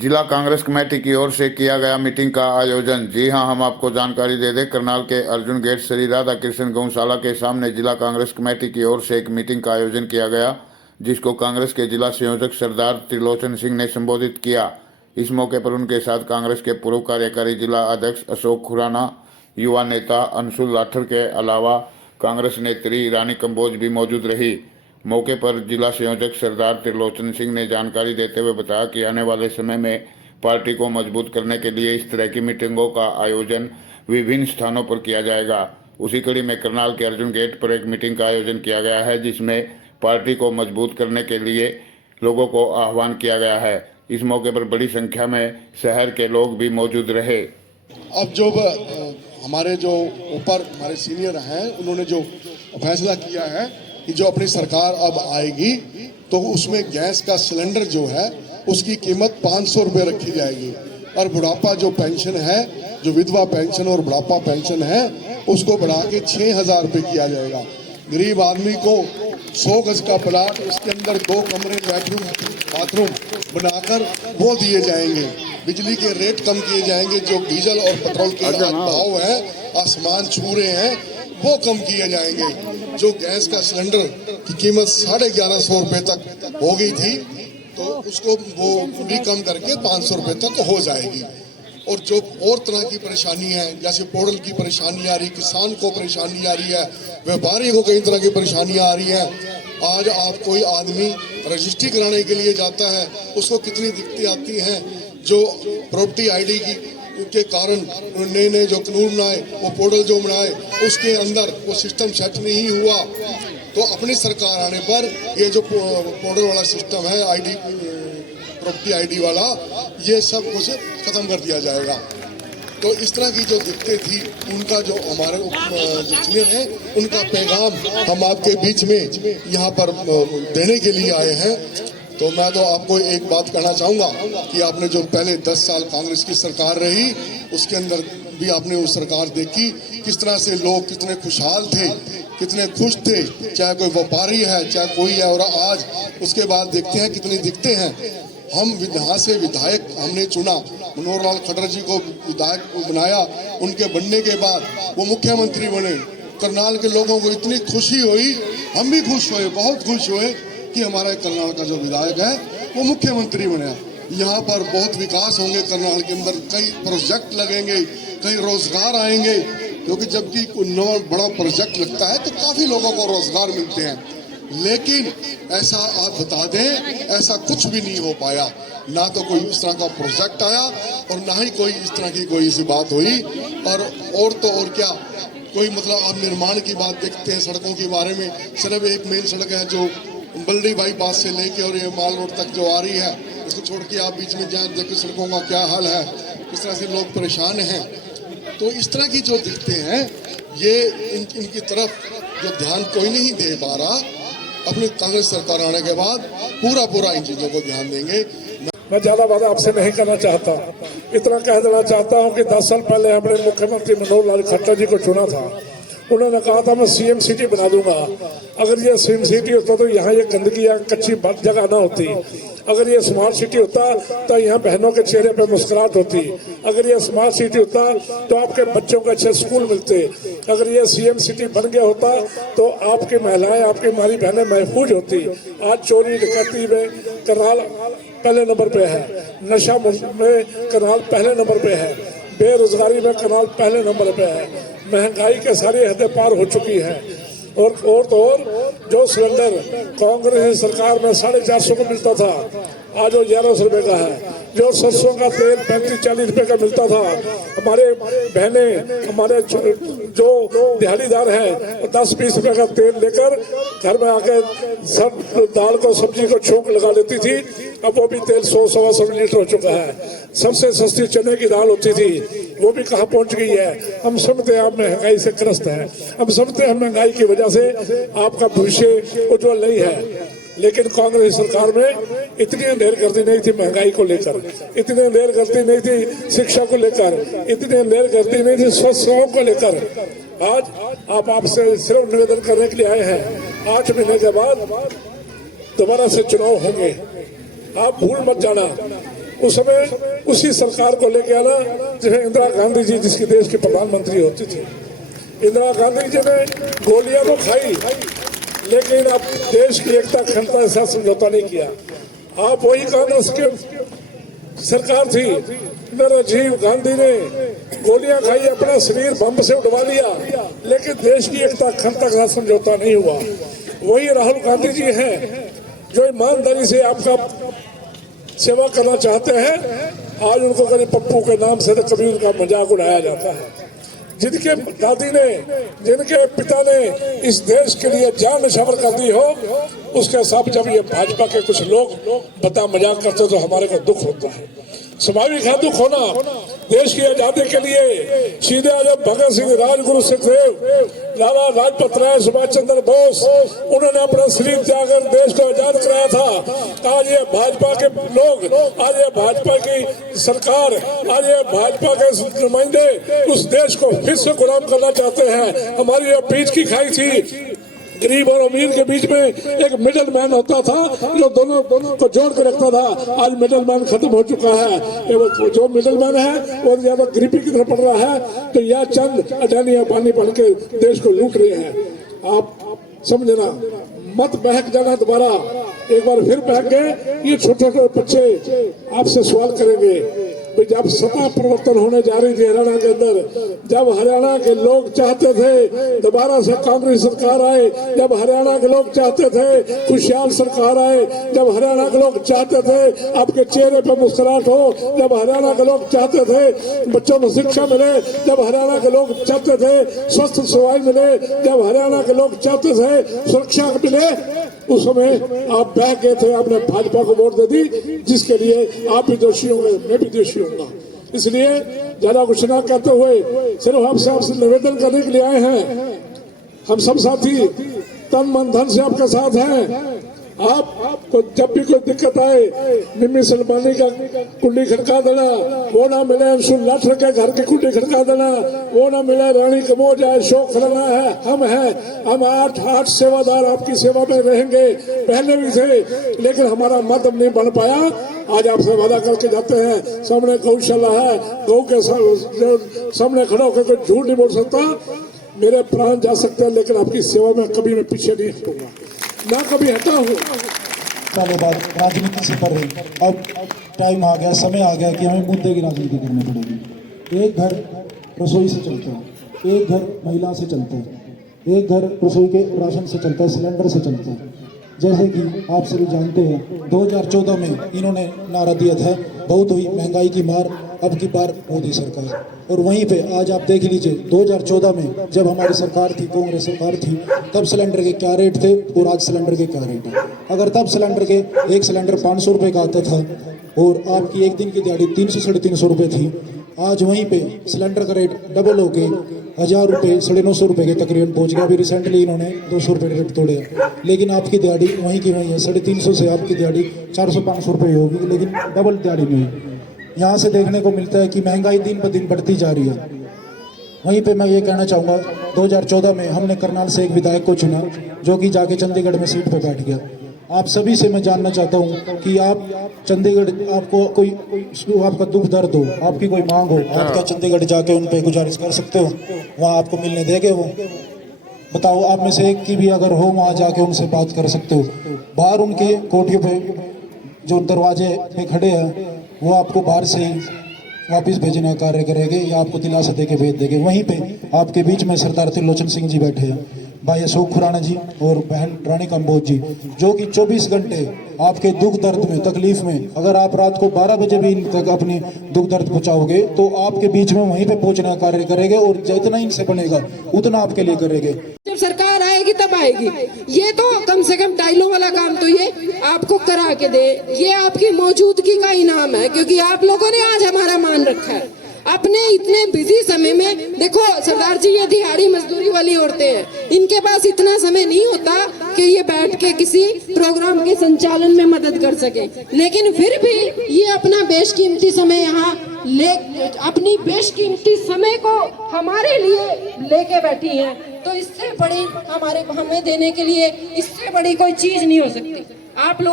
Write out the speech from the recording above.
जिला कांग्रेस कमेटी की ओर से किया गया मीटिंग का आयोजन। जी हां, हम आपको जानकारी दे दें, करनाल के अर्जुन गेट श्री राधा कृष्ण गौशाला के सामने जिला कांग्रेस कमेटी की ओर से एक मीटिंग का आयोजन किया गया, जिसको कांग्रेस के जिला संयोजक सरदार त्रिलोचन सिंह ने संबोधित किया। इस मौके पर उनके साथ कांग्रेस के पूर्व कार्यकारी जिला अध्यक्ष अशोक खुराना, युवा नेता अंशुल लाठर के अलावा कांग्रेस नेत्री रानी कंबोज भी मौजूद रही। मौके पर जिला संयोजक सरदार त्रिलोचन सिंह ने जानकारी देते हुए बताया कि आने वाले समय में पार्टी को मजबूत करने के लिए इस तरह की मीटिंगों का आयोजन विभिन्न स्थानों पर किया जाएगा। उसी कड़ी में करनाल के अर्जुन गेट पर एक मीटिंग का आयोजन किया गया है, जिसमें पार्टी को मजबूत करने के लिए लोगों को आह्वान किया गया है। इस मौके पर बड़ी संख्या में शहर के लोग भी मौजूद रहे। अब जो हमारे जो ऊपर हमारे सीनियर हैं, उन्होंने जो फैसला किया है कि जो अपनी सरकार अब आएगी तो उसमें गैस का सिलेंडर जो है उसकी कीमत 500 रुपये रखी जाएगी, और बुढ़ापा जो पेंशन है, जो विधवा पेंशन और बुढ़ापा पेंशन है, उसको बढ़ा के 6,000 रुपये किया जाएगा। गरीब आदमी को 100 गज का प्लाट, उसके अंदर 2 कमरे, बेडरूम, बाथरूम बनाकर वो दिए जाएंगे। बिजली के रेट कम किए जाएंगे। जो डीजल और पेट्रोल के भाव है आसमान छू रहे हैं, वो कम किए जाएंगे। जो गैस का सिलेंडर की कीमत 1150 रुपये तक हो गई थी, तो उसको वो भी कम करके 500 रुपये तक हो जाएगी। और जो और तरह की परेशानी है, जैसे पोर्टल की परेशानी आ रही, किसान को परेशानी आ रही है, व्यापारी को कई तरह की परेशानियां आ रही हैं। आज आप कोई आदमी रजिस्ट्री कराने के लिए जाता है, उसको कितनी दिक्कतें आती हैं। जो प्रॉपर्टी आईडी के कारण नए जो कानून बनाए, वो पोर्टल जो बनाए, उसके अंदर वो सिस्टम सेट नहीं हुआ, तो अपनी सरकार आने पर ये जो पोर्टल वाला सिस्टम है, आईडी प्रॉपर्टी आईडी वाला, ये सब कुछ खत्म कर दिया जाएगा। तो इस तरह की जो दिक्कतें थी, उनका जो हमारे जो सीनियर हैं, उनका पैगाम हम आपके बीच में यहाँ पर देने के लिए आए हैं। तो मैं तो आपको एक बात कहना चाहूँगा कि आपने जो पहले 10 साल कांग्रेस की सरकार रही, उसके अंदर भी आपने वो सरकार देखी, किस तरह से लोग कितने खुशहाल थे, कितने खुश थे, चाहे कोई व्यापारी है, चाहे कोई है। और आज उसके बाद देखते हैं कितनी दिक्कतें हैं। हम यहाँ से विधायक हमने चुना, मनोहर लाल खट्टर जी को विधायक बनाया, उनके बनने के बाद वो मुख्यमंत्री बने। करनाल के लोगों को इतनी खुशी हुई, हम भी खुश हुए, बहुत खुश हुए कि हमारे करनाल का जो विधायक है वो मुख्यमंत्री बना। यहाँ पर बहुत विकास होंगे, करनाल के अंदर कई प्रोजेक्ट लगेंगे, कई रोजगार आएंगे, क्योंकि जबकि कोई बड़ा प्रोजेक्ट लगता है तो काफी लोगों को रोजगार मिलते हैं। लेकिन ऐसा आप बता दें, ऐसा कुछ भी नहीं हो पाया। ना तो कोई इस तरह का प्रोजेक्ट आया और ना ही कोई इस तरह की कोई सी बात हुई। और तो और क्या, कोई मतलब आप निर्माण की बात देखते हैं, सड़कों के बारे में, सिर्फ एक मेन सड़क है जो बल्दी बाईपास से लेके और ये माल रोड तक जो आ रही है, उसको छोड़ के आप बीच में जहाँ देखो सड़कों का क्या हाल है, किस तरह से लोग परेशान हैं। तो इस तरह की जो दिक्कतें हैं, ये इनकी तरफ जो ध्यान कोई नहीं दे पा रहा। अपनी कांग्रेस सरकार आने के बाद पूरा इन चीजों को ध्यान देंगे। मैं ज्यादा बात आपसे नहीं करना चाहता, इतना कह देना चाहता हूँ कि 10 साल पहले हमने मुख्यमंत्री मनोहर लाल खट्टर जी को चुना था। उन्होंने कहा था मैं सीएम सिटी बना दूंगा। अगर ये सीएम सिटी होता तो यहाँ ये गंदगी या कच्ची जगह ना होती। अगर ये स्मार्ट सिटी होता तो यहाँ बहनों के चेहरे पे मुस्कुराहट होती। अगर ये स्मार्ट सिटी होता तो आपके बच्चों को अच्छे स्कूल मिलते। अगर ये सीएम सिटी बन गया होता तो आपकी महिलाएं, आपकी हमारी बहनें महफूज होती। आज चोरी डकैती में करनाल पहले नंबर पे है, नशा में करनाल पहले नंबर पे है, बेरोजगारी में करनाल पहले नंबर पे है, महंगाई के सारी हदें पार हो चुकी है। और तो और जो सिलेंडर कांग्रेस सरकार में 450 को मिलता था, आज वो 1100 रुपये का है। जो सरसों का तेल 35-40 रुपये का मिलता था, हमारे बहनें, हमारे जो दिहाड़ीदार हैं, 10-20 रुपये का तेल लेकर घर में आके सब दाल को, सब्जी को छोंक लगा लेती थी। अब वो भी तेल 100-125 लीटर हो चुका है। सबसे सस्ती चने की दाल होती थी, वो भी कहाँ पहुंच गई है। हम समझते हैं आप महंगाई से ग्रस्त हैं, हम समझते हैं महंगाई की वजह से आपका भविष्य उज्जवल नहीं है। लेकिन कांग्रेस सरकार में इतनी अंधेरगर्दी नहीं थी महंगाई को लेकर, इतनी अंधेरगर्दी नहीं थी शिक्षा को लेकर, इतनी अंधेरगर्दी नहीं थी स्वास्थ्य सेवाओं को लेकर। आज आपसे सिर्फ निवेदन करने के लिए आए हैं, 8 महीने के बाद दोबारा से चुनाव होंगे। आप भूल मत जाना उस समय उसी सरकार को लेके आना जिसमें इंदिरा गांधी जी जिसकी देश की प्रधानमंत्री होती थी। इंदिरा गांधी जी ने गोलियां तो खाई, लेकिन अब देश की एकता अखंडता के साथ समझौता नहीं किया। आप वही कांग्रेस की सरकार थी, राजीव गांधी ने गोलियां खाई, अपना शरीर बम से उड़वा लिया, लेकिन देश की एकता अखंडता के साथ समझौता नहीं हुआ। वही राहुल गांधी जी हैं जो ईमानदारी से आपका सेवा करना चाहते हैं। आज उनको कभी पप्पू के नाम से तो कभी उनका मजाक उड़ाया जाता है। जिनके दादी ने, जिनके पिता ने इस देश के लिए जान निछावर कर दी हो, उसके साथ जब ये भाजपा के कुछ लोग बता मजाक करते तो हमारे को दुख होता है। स्वाभाविक है दुख होना। देश की आजादी के लिए सीधे आजम भगत सिंह, राजगुरु सुखदेव, लाला लाजपत राय, सुभाष चंद्र बोस, उन्होंने अपना शरीर त्याग कर देश को आजाद कराया था। आज ये भाजपा के लोग, आज ये भाजपा की सरकार, आज ये भाजपा के नुमाइंदे उस देश को फिर से गुलाम करना चाहते हैं। हमारी जो बीच की खाई थी, गरीब और अमीर के बीच में एक मिडल मैन होता था जो दोनों को जोड़ कर रखता था। आज मिडल मैन खत्म हो चुका है। जो मिडल मैन है वो ज्यादा गरीबी की तरफ बढ़ रहा है, तो यह चंद अडानी अंबानी बन के देश को लूट रहे हैं। आप समझना, मत बहक जाना दोबारा। एक बार फिर बहक गए, ये छोटे छोटे बच्चे आपसे सवाल करेंगे। जब सत्ता परिवर्तन होने जा रही थी हरियाणा के अंदर, जब हरियाणा के लोग चाहते थे दोबारा से कांग्रेस सरकार आए, जब हरियाणा के लोग चाहते थे खुशहाल सरकार आए, जब हरियाणा के लोग चाहते थे आपके चेहरे पर मुस्कुराहट हो, जब हरियाणा के लोग चाहते थे बच्चों को शिक्षा मिले, जब हरियाणा के लोग चाहते थे स्वस्थ सेवाएं मिले, जब हरियाणा के लोग चाहते थे सुरक्षा मिले, उस समय आप बह गए थे। आपने भाजपा को वोट दे दी, जिसके लिए आप भी दोषी होंगे, मैं भी दोषी होऊंगा। इसलिए ज्यादा कुछ ना कहते हुए सिर्फ आपसे निवेदन करने के लिए आए हैं। हम सब साथी तन मन धन से आपके साथ हैं। आपको जब भी कोई दिक्कत आए, मिम्मी सलमानी का कुंडी खड़का देना, वो ना मिले अंशुल लाठर के घर की कुंडी खड़का देना, वो ना मिले रानी कमोज आए, शौक खिलाना है। हम हैं, हम आठ सेवादार आपकी सेवा में रहेंगे। पहले भी थे, लेकिन हमारा मत नहीं बन पाया। आज आपसे वादा करके जाते हैं। सामने गौशाला है, गौ के सामने खड़ा होकर कोई झूठ नहीं बोल सकता। मेरे प्राण जा सकते हैं, लेकिन आपकी सेवा में कभी मैं पीछे नहीं हटूंगा, ना कभी हटा हूँ। सालों बाद राजनीति से पढ़ रही, अब टाइम आ गया, समय आ गया कि हमें मुद्दे की राजनीति करनी पड़ेगी। एक घर रसोई से चलता है, एक घर महिला से चलता है, एक घर रसोई के राशन से चलता है, सिलेंडर से चलता है। जैसे कि आप सभी जानते हैं 2014 में इन्होंने नारा दिया था, बहुत हुई महंगाई की मार, अब की बार मोदी सरकार। और वहीं पे आज आप देख लीजिए 2014 में जब हमारी सरकार थी, कांग्रेस सरकार थी, तब सिलेंडर के क्या रेट थे और आज सिलेंडर के क्या रेट है। अगर तब सिलेंडर के एक सिलेंडर 500 रुपये का आता था और आपकी एक दिन की दिहाड़ी 300 साढ़े 300 रुपये थी, आज वहीं पे सिलेंडर का रेट डबल हो के 1000 रुपये 950 रुपये के तकरीबन पहुंच गया। अभी रिसेंटली इन्होंने 200 रुपये रेट तोड़े, लेकिन आपकी दिहाड़ी वहीं की वहीं है। 350 से आपकी दिहाड़ी 400-500 रुपये होगी, लेकिन डबल दिहाड़ी में है। यहाँ से देखने को मिलता है कि महंगाई दिन ब दिन बढ़ती जा रही है। वहीं पे मैं ये कहना चाहूँगा, 2014 में हमने करनाल से एक विधायक को चुना जो कि जाके चंडीगढ़ में सीट पे बैठ गया। आप सभी से मैं जानना चाहता हूँ कि आप चंडीगढ़, आपको कोई आपका दुख दर्द हो, आपकी कोई मांग हो, आप क्या चंडीगढ़ जाके उन पे गुजारिश कर सकते हो? वहाँ आपको मिलने देंगे वो? बताओ, आप में से एक की भी अगर हो, वहाँ जाके उनसे बात कर सकते हो। बाहर उनके कोठियों पे जो दरवाजे पे खड़े हैं, वो आपको बाहर से वापस भेजने का कार्य करेंगे या आपको दिलासा देके भेज देंगे। वहीं पे आपके बीच में सरदार त्रिलोचन सिंह जी बैठे हैं, भाई अशोक खुराना जी और बहन रानी कंबोज जी, जो कि 24 घंटे आपके दुख दर्द में, तकलीफ में, अगर आप रात को 12 बजे भी इन तक अपनी दुख दर्द पहुंचाओगे तो आपके बीच में वहीं पे पहुंचने का कार्य करेंगे और जितना इनसे बनेगा उतना आपके लिए करेंगे। जब सरकार आएगी तब आएगी। ये तो कम से कम टाइलों वाला काम तो ये आपको करा के दे, ये आपकी मौजूदगी का इनाम है, क्योंकि आप लोगों ने आज हमारा मान रखा है। अपने इतने बिजी समय में, देखो सरदार जी, ये दिहाड़ी मजदूरी वाली औरतें हैं, इनके पास इतना समय नहीं होता कि ये बैठ के किसी प्रोग्राम के संचालन में मदद कर सके, लेकिन फिर भी ये अपना बेशकीमती समय यहाँ अपनी बेशकीमती समय को हमारे लिए लेके बैठी हैं। तो इससे बड़ी हमें देने के लिए इससे बड़ी कोई चीज नहीं हो सकती। आप लोग